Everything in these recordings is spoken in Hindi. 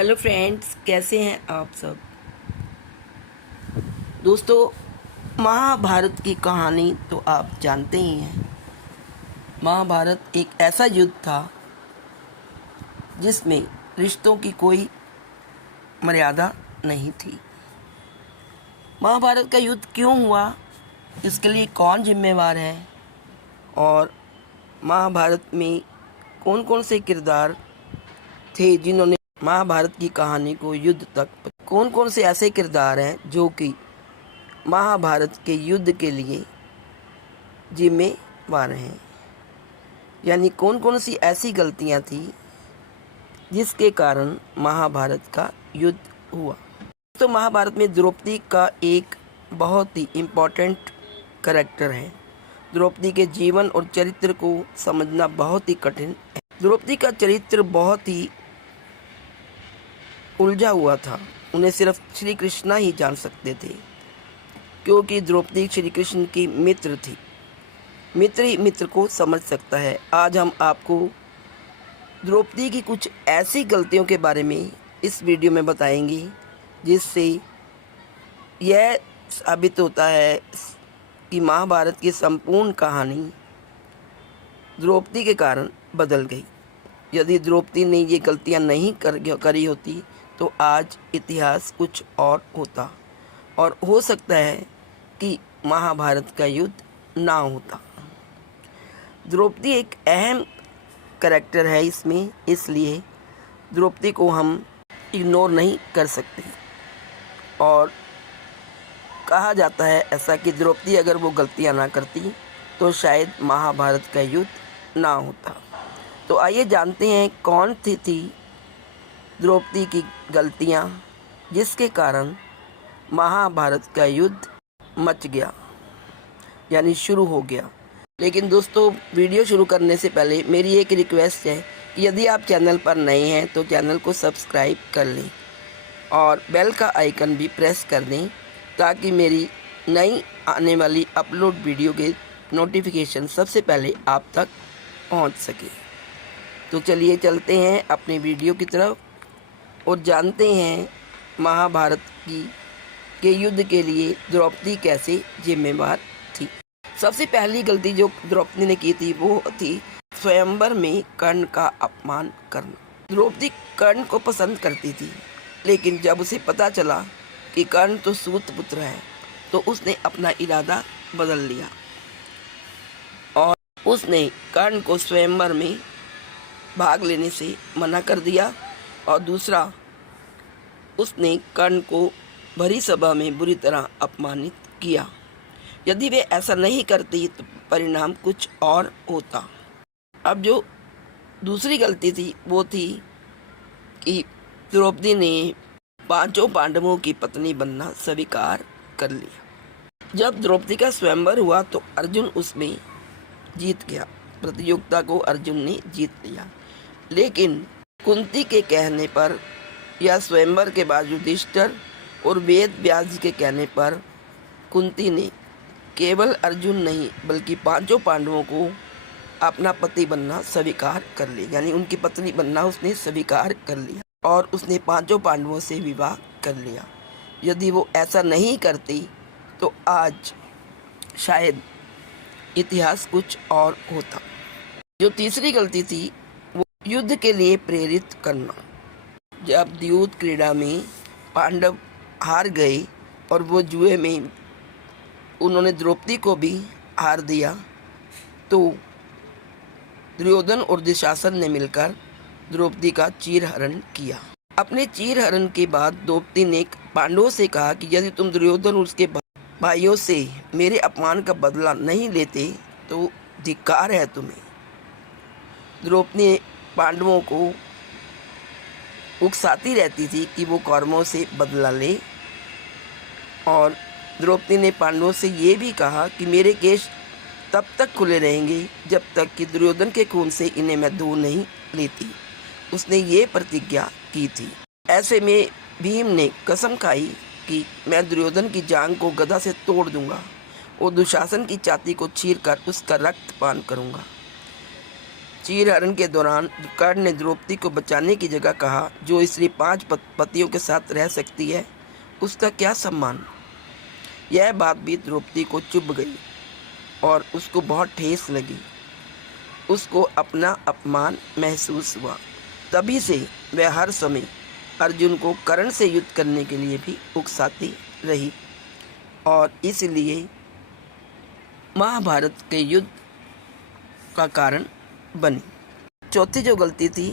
हेलो फ्रेंड्स, कैसे हैं आप सब। दोस्तों, महाभारत की कहानी तो आप जानते ही हैं। महाभारत एक ऐसा युद्ध था जिसमें रिश्तों की कोई मर्यादा नहीं थी। महाभारत का युद्ध क्यों हुआ, इसके लिए कौन जिम्मेवार है और महाभारत में कौन कौन से किरदार थे जिन्होंने महाभारत की कहानी को युद्ध तक, कौन कौन से ऐसे किरदार हैं जो कि महाभारत के युद्ध के लिए जिम्मेवार हैं, यानी कौन कौन सी ऐसी गलतियां थी जिसके कारण महाभारत का युद्ध हुआ। तो महाभारत में द्रौपदी का एक बहुत ही इम्पोर्टेंट करैक्टर है। द्रौपदी के जीवन और चरित्र को समझना बहुत ही कठिन है। द्रौपदी का चरित्र बहुत ही उलझा हुआ था। उन्हें सिर्फ श्री कृष्ण ही जान सकते थे, क्योंकि द्रौपदी श्री कृष्ण की मित्र थी। मित्र ही मित्र को समझ सकता है। आज हम आपको द्रौपदी की कुछ ऐसी गलतियों के बारे में इस वीडियो में बताएंगे जिससे यह साबित होता है कि महाभारत की संपूर्ण कहानी द्रौपदी के कारण बदल गई। यदि द्रौपदी ने ये गलतियां नहीं करी होती तो आज इतिहास कुछ और होता और हो सकता है कि महाभारत का युद्ध ना होता। द्रौपदी एक अहम करैक्टर है इसमें, इसलिए द्रौपदी को हम इग्नोर नहीं कर सकते। और कहा जाता है ऐसा कि द्रौपदी अगर वो गलतियां ना करती तो शायद महाभारत का युद्ध ना होता। तो आइए जानते हैं कौन थी द्रौपदी की गलतियां जिसके कारण महाभारत का युद्ध मच गया, यानी शुरू हो गया। लेकिन दोस्तों, वीडियो शुरू करने से पहले मेरी एक रिक्वेस्ट है कि यदि आप चैनल पर नए हैं तो चैनल को सब्सक्राइब कर लें और बेल का आइकन भी प्रेस कर दें ताकि मेरी नई आने वाली अपलोड वीडियो के नोटिफिकेशन सबसे पहले आप तक पहुंच सके। तो चलिए चलते हैं अपनी वीडियो की तरफ और जानते हैं महाभारत के युद्ध के लिए द्रौपदी कैसे जिम्मेवार थी। सबसे पहली गलती जो द्रौपदी ने की थी वो थी स्वयंवर में कर्ण का अपमान करना। द्रौपदी कर्ण को पसंद करती थी, लेकिन जब उसे पता चला कि कर्ण तो सूत पुत्र है तो उसने अपना इरादा बदल लिया और उसने कर्ण को स्वयंवर में भाग लेने से मना कर दिया। और दूसरा, उसने कर्ण को भरी सभा में बुरी तरह अपमानित किया। यदि वे ऐसा नहीं करती तो परिणाम कुछ और होता। अब जो दूसरी गलती थी वो थी कि द्रौपदी ने पांचों पांडवों की पत्नी बनना स्वीकार कर लिया। जब द्रौपदी का स्वयंवर हुआ तो अर्जुन उसमें जीत गया। प्रतियोगिता को अर्जुन ने जीत लिया, लेकिन कुंती के कहने पर या स्वयंवर के बाद युधिष्ठिर और वेद व्यास जी के कहने पर कुंती ने केवल अर्जुन नहीं बल्कि पांचों पांडवों को अपना पति बनना स्वीकार कर लिया, यानी उनकी पत्नी बनना उसने स्वीकार कर लिया और उसने पांचों पांडवों से विवाह कर लिया। यदि वो ऐसा नहीं करती तो आज शायद इतिहास कुछ और होता। जो तीसरी गलती थी वो युद्ध के लिए प्रेरित करना। जब द्यूत क्रीड़ा में पांडव हार गए और वो जुए में उन्होंने द्रौपदी को भी हार दिया तो दुर्योधन और दुशासन ने मिलकर द्रौपदी का चीरहरण किया। अपने चीरहरण के बाद द्रौपदी ने पांडवों से कहा कि यदि तुम दुर्योधन और उसके भाइयों से मेरे अपमान का बदला नहीं लेते तो धिक्कार है तुम्हें। द्रौपदी पांडवों को उकसाती रहती थी कि वो कौरवों से बदला ले और द्रौपदी ने पांडवों से ये भी कहा कि मेरे केश तब तक खुले रहेंगे जब तक कि दुर्योधन के खून से इन्हें मैं धो नहीं लेती। उसने ये प्रतिज्ञा की थी। ऐसे में भीम ने कसम खाई कि मैं दुर्योधन की जांघ को गदा से तोड़ दूंगा और दुशासन की छाती को चीरकर उसका रक्त पान करूंगा। चीरहरण के दौरान कर्ण ने द्रौपदी को बचाने की जगह कहा, जो स्त्री 5 पतियों के साथ रह सकती है उसका क्या सम्मान। यह बात भी द्रौपदी को चुभ गई और उसको बहुत ठेस लगी। उसको अपना अपमान महसूस हुआ। तभी से वह हर समय अर्जुन को कर्ण से युद्ध करने के लिए भी उकसाती रही और इसलिए महाभारत के युद्ध का कारण बनी। चौथी जो गलती थी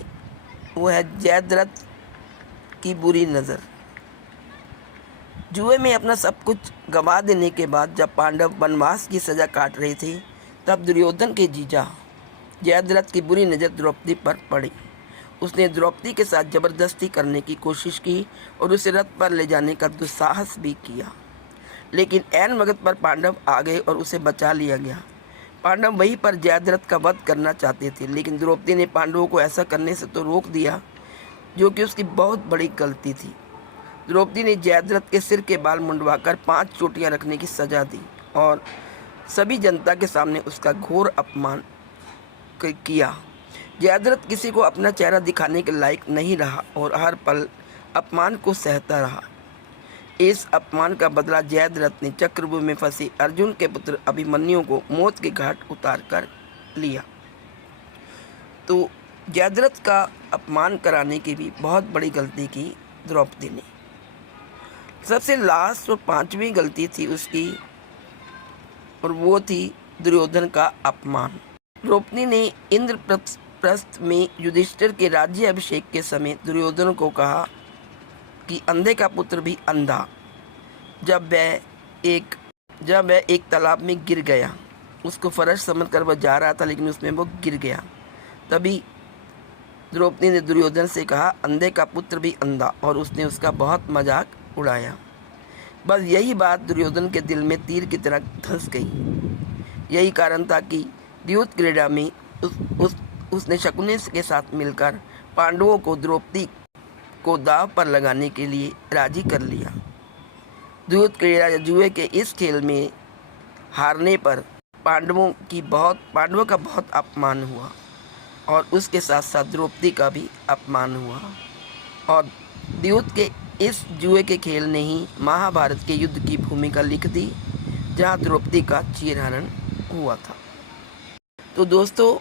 वो है जयद्रथ की बुरी नज़र। जुए में अपना सब कुछ गंवा देने के बाद जब पांडव वनवास की सज़ा काट रहे थे, तब दुर्योधन के जीजा जयद्रथ की बुरी नज़र द्रौपदी पर पड़ी। उसने द्रौपदी के साथ ज़बरदस्ती करने की कोशिश की और उसे रथ पर ले जाने का दुस्साहस भी किया, लेकिन ऐन वक्त पर पांडव आ गए और उसे बचा लिया गया। पांडव वहीं पर जयद्रथ का वध करना चाहते थे, लेकिन द्रौपदी ने पांडवों को ऐसा करने से तो रोक दिया, जो कि उसकी बहुत बड़ी गलती थी। द्रौपदी ने जयद्रथ के सिर के बाल मुंडवाकर 5 चोटियां रखने की सजा दी और सभी जनता के सामने उसका घोर अपमान किया। जयद्रथ किसी को अपना चेहरा दिखाने के लायक नहीं रहा और हर पल अपमान को सहता रहा। इस अपमान का बदला जयद्रथ ने चक्रव्यूह में फंसे अर्जुन के पुत्र अभिमन्यु को मौत के घाट उतार कर लिया। तो जयद्रथ का अपमान कराने की भी बहुत बड़ी गलती की द्रौपदी ने। सबसे लास्ट और 5वीं गलती थी उसकी, और वो थी दुर्योधन का अपमान। द्रौपदी ने इंद्रप्रस्थ में युधिष्ठिर के राज्य अभिषेक के समय दुर्योधन को कहा कि अंधे का पुत्र भी अंधा। जब वह एक तालाब में गिर गया, उसको फर्श समझकर वह जा रहा था, लेकिन उसमें वो गिर गया। तभी द्रौपदी ने दुर्योधन से कहा, अंधे का पुत्र भी अंधा, और उसने उसका बहुत मजाक उड़ाया। बस यही बात दुर्योधन के दिल में तीर की तरह धंस गई। यही कारण था कि द्यूत क्रीड़ा में उसने शकुनि के साथ मिलकर पांडवों को द्रौपदी को दांव पर लगाने के लिए राजी कर लिया। द्यूत क्रीड़ा या जुए के इस खेल में हारने पर पांडवों का बहुत अपमान हुआ और उसके साथ साथ द्रौपदी का भी अपमान हुआ। और द्यूत के इस जुए के खेल ने ही महाभारत के युद्ध की भूमिका लिख दी, जहाँ द्रौपदी का चीरहरण हुआ था। तो दोस्तों,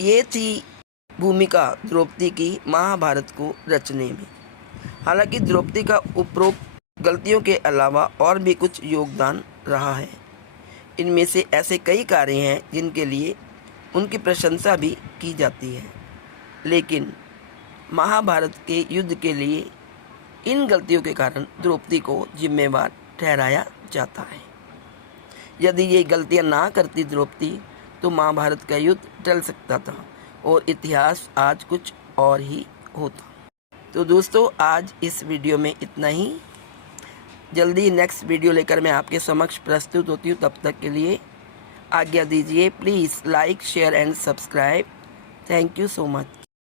ये थी भूमिका द्रौपदी की महाभारत को रचने में। हालांकि द्रौपदी का उपरोक्त गलतियों के अलावा और भी कुछ योगदान रहा है। इनमें से ऐसे कई कार्य हैं जिनके लिए उनकी प्रशंसा भी की जाती है, लेकिन महाभारत के युद्ध के लिए इन गलतियों के कारण द्रौपदी को जिम्मेवार ठहराया जाता है। यदि ये गलतियां ना करती द्रौपदी, तो महाभारत का युद्ध टल सकता था और इतिहास आज कुछ और ही होता। तो दोस्तों, आज इस वीडियो में इतना ही। जल्दी नेक्स्ट वीडियो लेकर मैं आपके समक्ष प्रस्तुत होती हूँ। तब तक के लिए आज्ञा दीजिए। Please like, share and subscribe. Thank you so much.